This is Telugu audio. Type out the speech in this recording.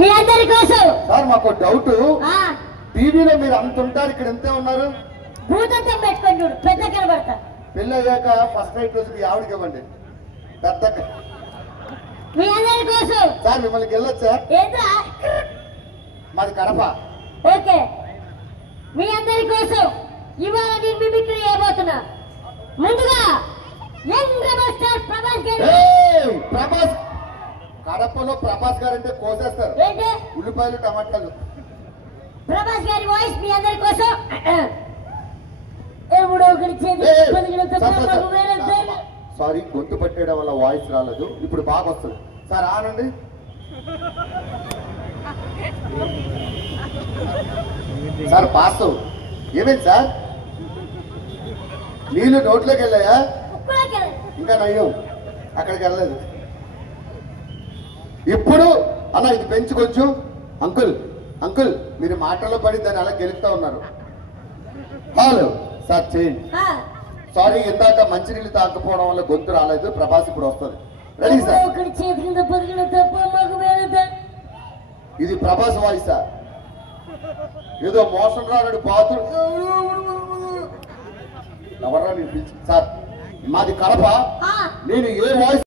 మీ అందరి కోసం సార్ మాకు డౌట్, టీవీలో మీరు అంత ఉంటారు, ఇక్కడ ఎంతే ఉన్నారు? భూతంతం పెట్టుకొని చూడు, పెద్ద కనబడతా. పెళ్ళి అయ్యాక ఫస్ట్ నైట్ రోజు మీ ఆవిడకి ఇవ్వండి పెద్ద. మీ అందరి కోసం సార్ మిమ్మల్ని గెల్లొచ్చా? ఏంద్రా మాది కడప. ఓకే, మీ అందరి కోసం ఇవాళ నేను మిమిక్రీ చేయబోతున్నా. ముందుగా యంగ్ రెబల్ స్టార్ ప్రభాస్ గారు. ప్రభాస్ కడపలో ప్రభాస్ గారు అంటే కోసేస్తారు. ఏంటి? ఉల్లిపాయలు టమాటాలు. ప్రభాస్ గారి వాయిస్ మీ అందరి కోసం. ఎవడో ఒకటి సారీ, గొంతు పట్టేయడం వల్ల వాయిస్ రాలేదు, ఇప్పుడు బాగా వస్తుంది. సార్ ఆనండి. Sir pass. ఏమైంది సార్? నీళ్ళు నోట్లోకి వెళ్ళాయా? ఇంకా నయ్యం, అక్కడికి వెళ్ళలేదు. ఇప్పుడు అన్న ఇది పెంచు కొంచెం. అంకుల్ అంకుల్ మీరు మాటల్లో పడి దాన్ని అలా గెలుపుతా ఉన్నారు. హలో సార్ చేయండి. సారీ, ఇందాక మంచినీళ్ళు తాకపోవడం వల్ల గొంతు రాలేదు. ప్రభాస్ ఇప్పుడు వస్తుంది. Ready sir? ఇది ప్రభాస్ వాయిస్ సార్. ఏదో మోసం రాడు బాతులు ఎవరా సార్. మాది కడప. నేను ఏ వాయిస్